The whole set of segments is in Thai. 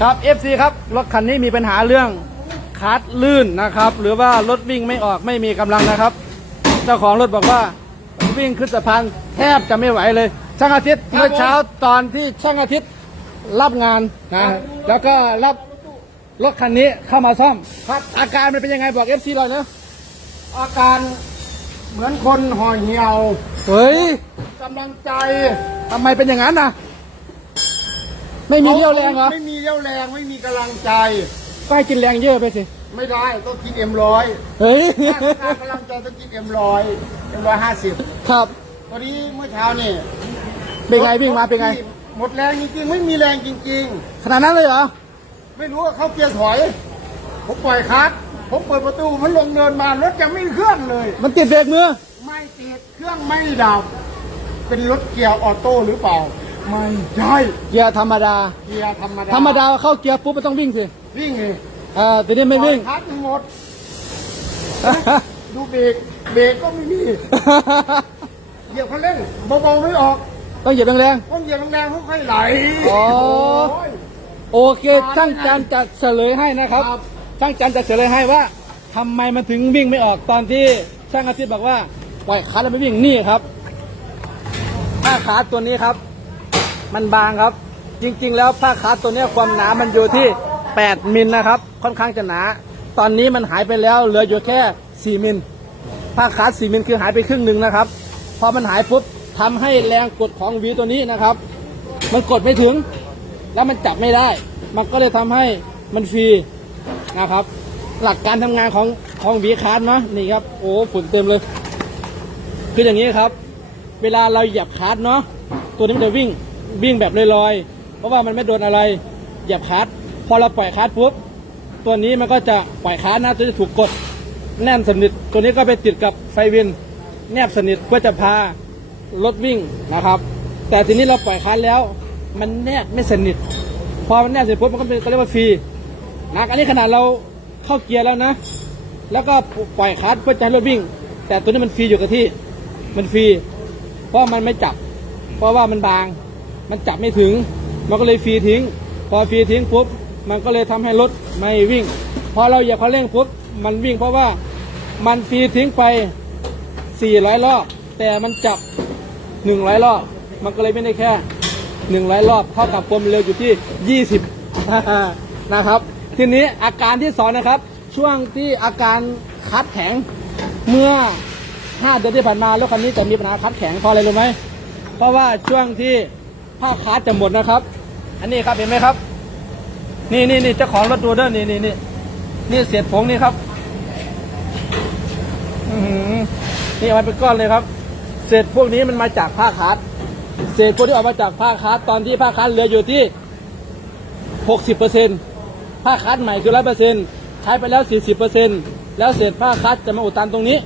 ครับ FC ครับรถคันนี้มีปัญหาเรื่องคาร์ดลื่นนะครับ หรือว่ารถวิ่งไม่ออกไม่มีกำลังนะครับ เจ้าของรถบอกว่าวิ่งขึ้นสะพานแทบจะไม่ไหวเลย ช่างอาทิตย์เมื่อเช้าตอนที่ช่างอาทิตย์รับงานนะแล้วก็รับรถคันนี้เข้ามาซ่อมครับอาการมันเป็นยังไงบอก FC หน่อยนะอาการเหมือนคนห่อเหี่ยวเฮ้ยกำลังใจทำไมเป็นอย่างนั้นนะ ไม่มีเรี่ยวแรงเหรอไม่มีเรี่ยวแรงไม่มีกำลังใจ ก็ให้กินแรงเยอะไปสิ ไม่ได้ต้องกินเอ็มร้อยเฮ้ยถ้าต้องการกำลังใจต้องกินเอ็มร้อยเอ็มร้อยห้าสิบครับตอนนี้เมื่อเช้านี่เป็นไงวิ่งมาเป็นไง หมดแรงจริงๆไม่มีแรงจริงขนาดนั้นเลยเหรอๆไม่รู้ว่าเขาเกียร์ถอย ผมปล่อยคลัสผมเปิดประตูมันลงเนินมารถยังไม่เคลื่อนเลย มันติดเบรกมือ ไม่ติดเครื่องไม่ดับ เป็นรถเกียร์ออโต้หรือเปล่า ไม่ใช่เกียร์ธรรมดา เกียร์ธรรมดาธรรมดาเข้าเกียร์ปุ๊บมันต้องวิ่งสิวิ่งเลยอ่าทีนี้ไม่วิ่งคัดหมด ดูเบรกเบรกก็ไม่มีเหยียบคันเร่งเบาๆไม่ออกต้องเหยียบแรงต้องเหยียบแรงๆค่อยๆไหลอ๋อยๆโอเคช่างจันจะเฉลยให้นะครับครับช่างจันจะเฉลยให้ว่าทำไมมันถึงวิ่งไม่ออกตอนที่ช่างอาทิตย์บอกว่าปล่อยคันแล้วไม่วิ่งนี่ครับผ้าขาดตัวนี้ครับ มันบางครับ จริง ๆ แล้วผ้าขาดตัวนี้ความหนามันอยู่ที่ 8 มิลนะครับ ค่อนข้างจะหนา ตอนนี้มันหายไปแล้วเหลืออยู่แค่ 4 มิลผ้าขาด4มิลคือหายไปครึ่งหนึ่งนะครับ พอมันหายปุ๊บทำให้แรงกดของวีตัวนี้นะครับ มันกดไม่ถึง แล้วมันจับไม่ได้ มันก็เลยทำให้มันฟรีนะครับ หลักการทำงานของของวีคาร์ดนะนี่ครับโอ้ฝุ่นเต็มเลย คืออย่างนี้ครับ เวลาเราเหยียบคาร์ดเนาะตัวนี้มันจะวิ่ง วิ่งแบบลอยๆ เพราะว่ามันไม่โดนอะไรเหยียบคาร์ดพอเราปล่อยคาร์ดปุ๊บตัวนี้มันก็จะปล่อยคาร์ดนะตัวจะถูกกดแน่นสนิทตัวนี้ก็ไปติดกับไฟวิน แนบสนิทเพื่อจะพารถวิ่งนะครับ แต่ทีนี้เราปล่อยคาร์ดแล้ว มันแนบไม่สนิทพอมันแนบเสร็จปุ๊บมันก็เป็นก็เรียกว่าฟรีนะอันนี้ขนาดเราเข้าเกียร์แล้วนะ แล้วก็ปล่อยคลัตช์เพื่อจะให้รถวิ่ง แต่ตัวนี้มันฟรีอยู่กับที่มันฟรี เพราะมันไม่จับ เพราะว่ามันบาง มันจับไม่ถึง มันก็เลยฟรีทิ้ง พอฟรีทิ้งปุ๊บมันก็เลยทำให้รถไม่วิ่ง พอเราเหยียบคันเร่งปุ๊บมันวิ่งเพราะว่ามันฟรีทิ้งไป 400 รอบ แต่มันจับ 100 รอบ มันก็เลยไม่ได้แค่ 100 รอบเท่ากับความเร็วอยู่ที่ 20 นะครับ ทีนี้อาการที่สองนะครับ ช่วงที่อาการคัดแข็งเมื่อ 5 เดือนที่ผ่านมา รถคันนี้จะมีปัญหาคัดแข็งเพราะอะไรรู้ไหมเพราะว่าช่วงที่ ผ้าคัดจะหมดนะครับ อันนี้ครับเห็นไหมครับ นี่นี่นี่เจ้าของรถดูเด้อนี่นี่นี่นี่เศษผงนี่ครับอือหือนี่เอามาเป็นก้อนเลยครับ เศษพวกนี้มันมาจากผ้าคัดเศษพวกที่ออกมาจากผ้าคัดตอนที่ผ้าคัดเหลืออยู่ที่60เปอร์เซ็นผ้าคัดใหม่คือร้อยเปอร์เซ็นใช้ไปแล้ว40เปอร์เซ็นแล้วเศษผ้าคัดจะมาอุดตันตรงนี้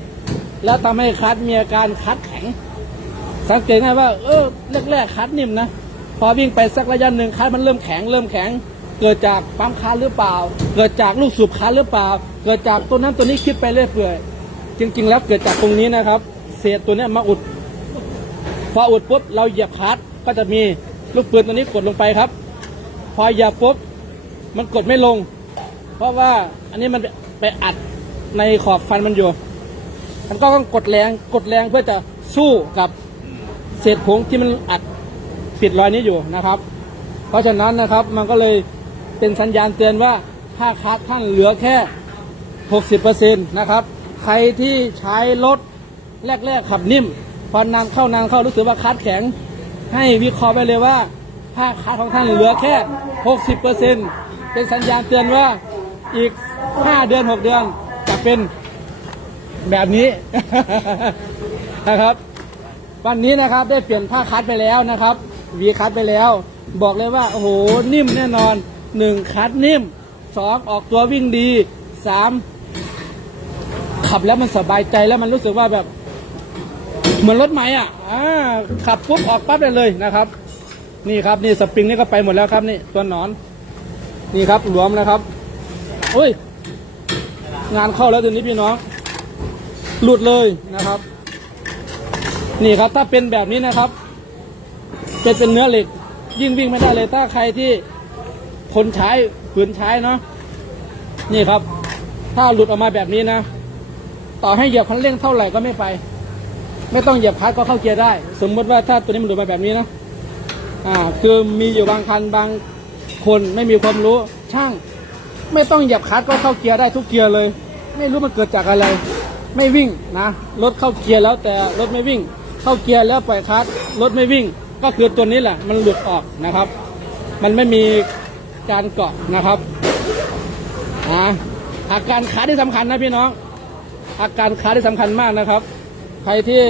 แล้วทำให้คัดมีอาการคัดแข็ง สังเกตง่ายว่าเออแรกๆคัดนิ่มนะพอวิ่งไปสักระยะหนึ่งคัดมันเริ่มแข็งเริ่มแข็ง เกิดจากปั๊มคัดหรือเปล่า เกิดจากลูกสูบคัดหรือเปล่า เกิดจากตัวนั้นตัวนี้คิดไปเรื่อยเปื่อยจริง ๆ แล้วเกิดจากตรงนี้นะครับ เศษตัวนี้มาอุด พออุดปุ๊บเราเหยียบคลัตช์ก็จะมีลูกปืนตัวนี้กดลงไปครับ พอเหยียบปุ๊บมันกดไม่ลง เพราะว่าอันนี้มันไปอัดในขอบฟันมันอยู่มันก็ต้องกดแรงกดแรงเพื่อจะสู้กับ เศษผงที่มันอัดปิดรอยนี้อยู่นะครับ เพราะฉะนั้นนะครับมันก็เลยเป็นสัญญาณเตือนว่าถ้าคัดท่านเหลือแค่ 60%นะครับ ใครที่ใช้รถแรกๆขับนิ่ม พอนานเข้านานเข้ารู้สึกว่าคัดแข็ง ให้วิเคราะห์ไปเลยว่าถ้าคัดของท่านเหลือแค่ 60%เป็นสัญญาณเตือนว่าอีก 5 เดือน 6 เดือนจะเป็นแบบนี้นะครับ วันนี้นะครับได้เปลี่ยนผ้าคัดไปแล้วนะครับวีคัดไปแล้ว บอกเลยว่าโอ้โหนิ่มแน่นอนหนึ่งคัดนิ่มสองออกตัววิ่งดีสามขับแล้วมันสบายใจแล้วมันรู้สึกว่าแบบ เหมือนรถใหม่อะอ่าขับปุ๊บออกปั๊บได้เลยนะครับ นี่ครับนี่สปริงนี่ก็ไปหมดแล้วครับนี่ตัวหนอน นี่ครับหลวมแล้วครับโอ้ย งานเข้าแล้วทีนี้พี่น้องหลุดเลยนะครับ นี่ครับถ้าเป็นแบบนี้นะครับจะเป็นเนื้อเหล็ก ยิ่งวิ่งไม่ได้เลยถ้าใครที่คนใช้ฝืนใช้เนาะนี่ครับ ถ้าหลุดออกมาแบบนี้นะ ต่อให้เหยียบคันเร่งเท่าไหร่ก็ไม่ไป ไม่ต้องเหยียบคลัตช์ก็เข้าเกียร์ได้ สมมติว่าถ้าตัวนี้มันหลุดมาแบบนี้นะอ่า คือมีอยู่บางคันบางคนไม่มีความรู้ช่าง ไม่ต้องเหยียบคลัตช์ก็เข้าเกียร์ได้ทุกเกียร์เลย ไม่รู้มันเกิดจากอะไร ไม่วิ่งนะรถเข้าเกียร์แล้วแต่รถไม่วิ่ง เข้าเกียร์แล้วปล่อยคลัตช์รถไม่วิ่ง ก็คือตัวนี้แหละ มันหลุดออกนะครับ มันไม่มีการเกาะนะครับอ่าอาการขาที่สำคัญนะพี่น้อง อาการขาที่สำคัญมากนะครับ ใครที่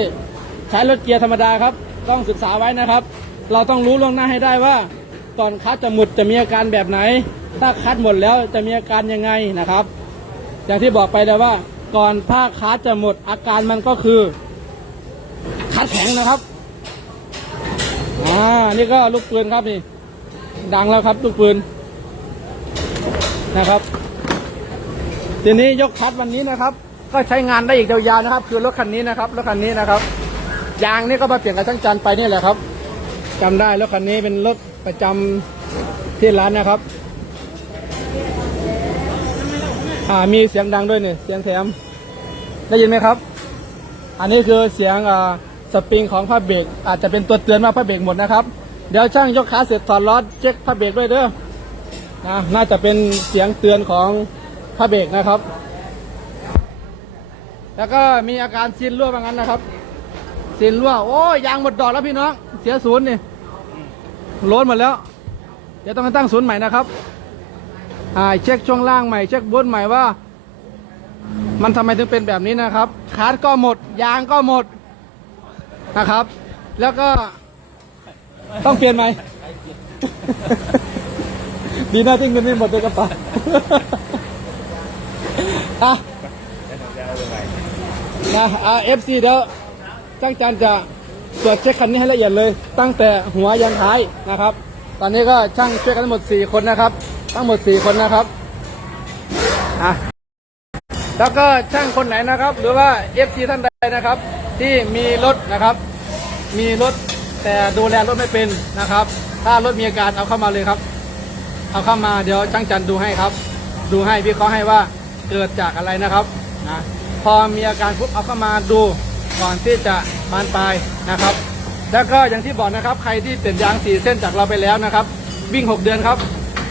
ใช้รถเกียร์ธรรมดาครับ ต้องศึกษาไว้นะครับ เราต้องรู้ล่วงหน้าให้ได้ว่าก่อนคัดจะหมดจะมีอาการแบบไหน ถ้าคัดหมดแล้วจะมีอาการยังไงนะครับ อย่างที่บอกไปแล้วว่า ก่อนผ้าคัดจะหมดอาการมันก็คือ คัดแข็งนะครับ อ่า นี่ก็ลูกปืนครับนี่ ดังแล้วครับ ลูกปืน นะครับ ทีนี้ยกคัดวันนี้นะครับ ก็ใช้งานได้อีกยาวๆนะครับ คือรถคันนี้นะครับ รถคันนี้นะครับ ยางนี่ก็มาเปลี่ยนกับช่างจันไปนี่แหละครับจำได้รถคันนี้เป็นรถประจำที่ร้านนะครับ อ่า มีเสียงดังด้วยเนี่ย เสียงแถม ได้ยินไหมครับ อันนี้คือเสียงอ่า สปริงของผ้าเบรกอาจจะเป็นตัวเตือนว่าผ้าเบรกหมดนะครับเดี๋ยวช่างยกขาเสร็จถอดล้อเช็คผ้าเบรกด้วยเด้อนะน่าจะเป็นเสียงเตือนของผ้าเบรกนะครับ แล้วก็มีอาการซีนรั่วบางนั้นนะครับซีนรั่วโอ้ยยางหมดดอกแล้วพี่น้องเสียศูนย์นี่ล้นหมดแล้ว เดี๋ยวต้องไปตั้งศูนย์ใหม่นะครับอ่าเช็คช่วงล่างใหม่ เช็คบนใหม่ว่า มันทำไมถึงเป็นแบบนี้นะครับคาร์ดก็หมด ยางก็หมด นะครับ แล้วก็ต้องเปลี่ยนใหม ดีนะที่เงินไม่หมดในกระเป๋าอะนะอ่าเอฟซีเดี๋ยวจ้างจันจะตรวจเช็คคันนี้ให้ละเอียดเลย ตั้งแต่หัวยันท้ายนะครับ ตอนนี้ก็ช่างช่วยกันทั้งหมด 4 คนนะครับ ทั้งหมด 4 คนนะครับอะแล้วก็ช่างคนไหนนะครับ หรือว่า FC ท่านใดนะครับ ที่มีรถนะครับ มีรถแต่ดูแลรถไม่เป็นนะครับ ถ้ารถมีอาการเอาเข้ามาเลยครับ เอาเข้ามาเดี๋ยวช่างจันดูให้ครับ ดูให้วิเคราให้ว่าเกิดจากอะไรนะครับนะพอมีอาการปุ๊บเอาเข้ามาดูก่อนที่จะบานปลายนะครับ แล้วก็อย่างที่บอกนะครับ ใครที่เปลี่ยนยางสี่เส้นจากเราไปแล้วนะครับ วิ่ง 6 เดือนครับ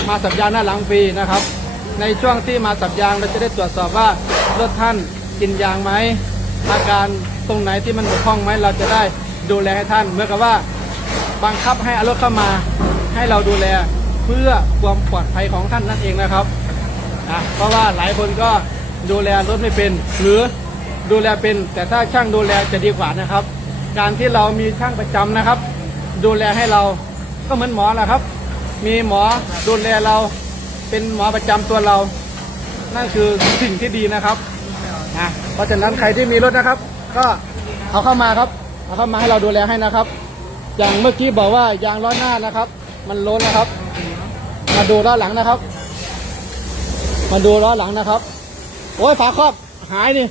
มาสับยางหน้าหลังฟรีนะครับ ในช่วงที่มาสับยางเราจะได้ตรวจสอบว่ารถท่านกินยางไหมอาการ ตรงไหนที่มันบกพร่องไหมเราจะได้ดูแลให้ท่าน เหมื่อนกับว่าบังคับให้เอารถเข้ามา ให้เราดูแลเพื่อความปลอดภัยของท่านนั่นเองนะครับอะเพราะว่าหลายคนก็ดูแลรถไม่เป็น หรือดูแลเป็น แต่ถ้าช่างดูแลจะดีกว่านะครับ การที่เรามีช่างประจำนะครับ ดูแลให้เราก็เหมือนหมอแหละครับ มีหมอดูแลเราเป็นหมอประจำตัวเรา นั่นคือสิ่งที่ดีนะครับนะเพราะฉะนั้นใครที่มีรถนะครับ ก็เอาเข้ามาครับ เอาเข้ามาให้เราดูแลให้นะครับ อย่างเมื่อกี้บอกว่ายางล้อหน้านะครับ มันล้นนะครับ มาดูล้อหลังนะครับ มาดูล้อหลังนะครับ โอ้ยฝาครอบหายนี่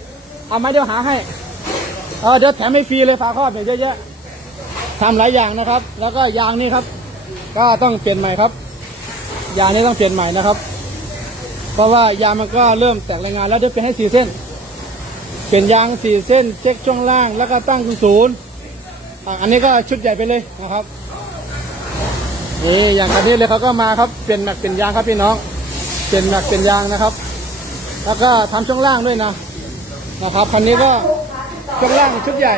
เอาไหมเดี๋ยวหาให้ เออเดี๋ยวแถมให้ฟรีเลยฝาครอบเนี่ยเยอะแยะทำหลายอย่างนะครับ แล้วก็ยางนี่ครับ ก็ต้องเปลี่ยนใหม่ครับ ยางนี้ต้องเปลี่ยนใหม่นะครับ เพราะว่ายางมันก็เริ่มแตกรายงานแล้วเดี๋ยวเปลี่ยนให้สี่เส้น เปลี่ยนยางสี่เส้นเช็คช่วงล่างแล้วก็ตั้งศูนย์อันนี้ก็ชุดใหญ่ไปเลยนะครับนี่อย่างคันนี้เลยเขาก็มาครับเปลี่ยนแม็กเปลี่ยนยางครับพี่น้องเปลี่ยนแม็กเปลี่ยนยางนะครับ แล้วก็ทำช่วงล่างด้วยนะนะครับคันนี้ก็ช่วงล่างชุดใหญ่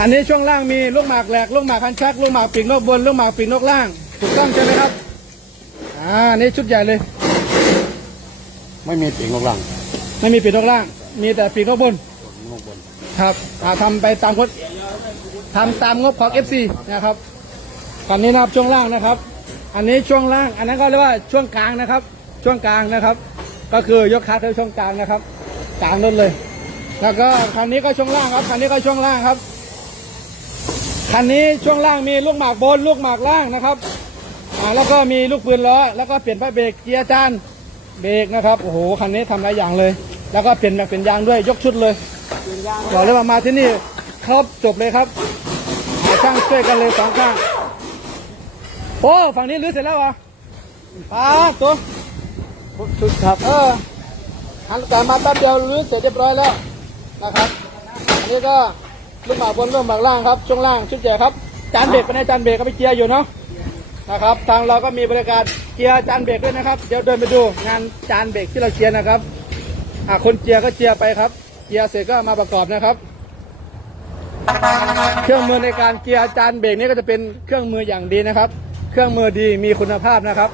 อันนี้ช่วงล่างมีลูกหมากแหลกลูกหมากคันชักลูกหมากปีกนกบนลูกหมากปีกนกล่างถูกต้องใช่ไหมครับอ่านี่ชุดใหญ่เลย ไม่มีปีกลงหลัง ไม่มีปีกนอกล่าง มีแต่ปีกนอกบนลงบนครับอ่าทำไปตามกฎทำตามงบของ FC นะครับตอนนี้นะครับช่วงล่างนะครับ อันนี้ช่วงล่าง อันนั้นก็เรียกว่าช่วงกลางนะครับ ช่วงกลางนะครับ ก็คือยกขาเท่าช่วงกลางนะครับกลางนั่นเลย แล้วก็คันนี้ก็ช่วงล่างครับ คันนี้ก็ช่วงล่างครับ คันนี้ช่วงล่างมีลูกหมากบน ลูกหมากล่างนะครับ อ่า แล้วก็มีลูกปืนล้อ แล้วก็เปลี่ยนผ้าเบรกเกียร์จาน เบรกนะครับโอ้โหคันนี้ทำหลายอย่างเลย แล้วก็เปลี่ยนแม็กเปลี่ยนยางด้วยยกชุดเลยบอกเลยว่ามาที่นี่ครบจบเลยครับหาช่างช่วยกันเลยสองข้างโอ้ฝั่งนี้รื้อเสร็จแล้วเหรอป้าตัวสุดครับเออหันกลับมาแป๊บเดียวรื้อเสร็จเรียบร้อยแล้วนะครับอันนี้ก็ลูกหมากบนลูกหมากล่างครับช่วงล่างชุดใหญ่ครับจานเบรกเป็นไงจานเบรกก็ไปเกียร์อยู่เนาะ นะครับ ทางเราก็มีบริการเกียร์จานเบรกด้วยนะครับ เดี๋ยวเดินไปดูงานจานเบรกที่เราเกียร์นะครับอะคนเกียร์ก็เกียร์ไปครับ เกียร์เสร็จก็มาประกอบนะครับ เครื่องมือในการเกียร์จานเบรกนี้ก็จะเป็นเครื่องมืออย่างดีนะครับ เครื่องมือดีมีคุณภาพนะครับ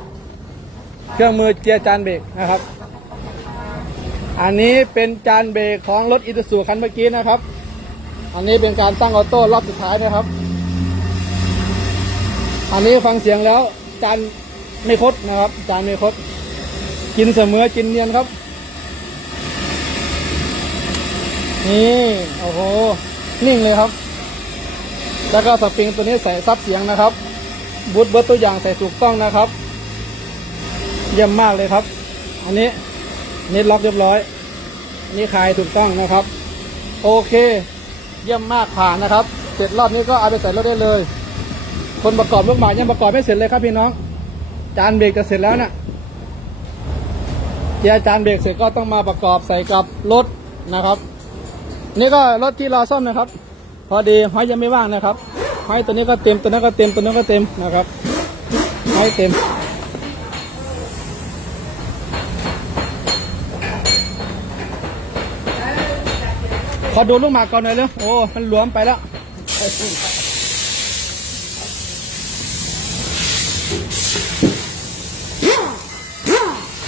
เครื่องมือเกียร์จานเบรกนะครับ อันนี้เป็นจานเบรกของรถอิตาสุคันเมื่อกี้นะครับ อันนี้เป็นการตั้งออโต้รอบสุดท้ายนะครับ อันนี้ฟังเสียงแล้วจานไม่คดนะครับจานไม่คด กินเสมอกินเนียนครับ นี่โอ้โหนิ่งเลยครับ แล้วก็สปริงตัวนี้ใส่ซับเสียงนะครับ บูทเบิร์ตตัวอย่างใส่ถูกต้องนะครับ เยี่ยมมากเลยครับ อันนี้อันนี้ล็อกเรียบร้อยอันนี้คลายถูกต้องนะครับ โอเค เยี่ยมมากผ่านนะครับ เสร็จรอบนี้ก็เอาไปใส่รถได้เลย คนประกอบลูกหมากยังประกอบไม่เสร็จเลยครับพี่น้อง จานเบรกจะเสร็จแล้วนะ่ะเกียจานเบรกเสร็จก็ต้องมาประกอบใส่กับรถนะครับ นี่ก็รถที่รอซ่อมนะครับ พอดีห้อยยังไม่ว่างนะครับห้อยตัวนี้ก็เต็มตัวนั้นก็เต็มตัวนั้นก็เต็มนะครับห้อยเต็มขอดูลูกหมากก่อนหน่อยเร็วโอ้ มันหลวมไปแล้ว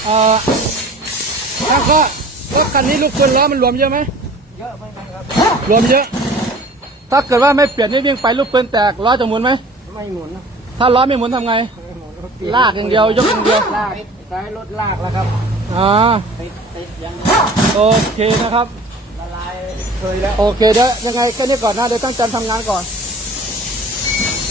เอ่อแล้วก็รถคันนี้ลูกปืนล้อมันหลวมเยอะไหมเยอะเหมือนกันครับหลวมเยอะ ถ้าเกิดว่าไม่เปลี่ยนนี่วิ่งไปลูกปืนแตกล้อจะหมุนไหมไม่หมุนนะถ้าล้อไม่หมุนทำไงไม่หมุนลากอย่างเดียวยกอย่างเดียวลากใช้รถลากแล้วครับอ่าติดติดยังโอเคนะครับละลายเคยแล้วโอเคเดี๋ยวยังไงแค่นี้ก่อนนะเดี๋ยวตั้งใจทำงานก่อน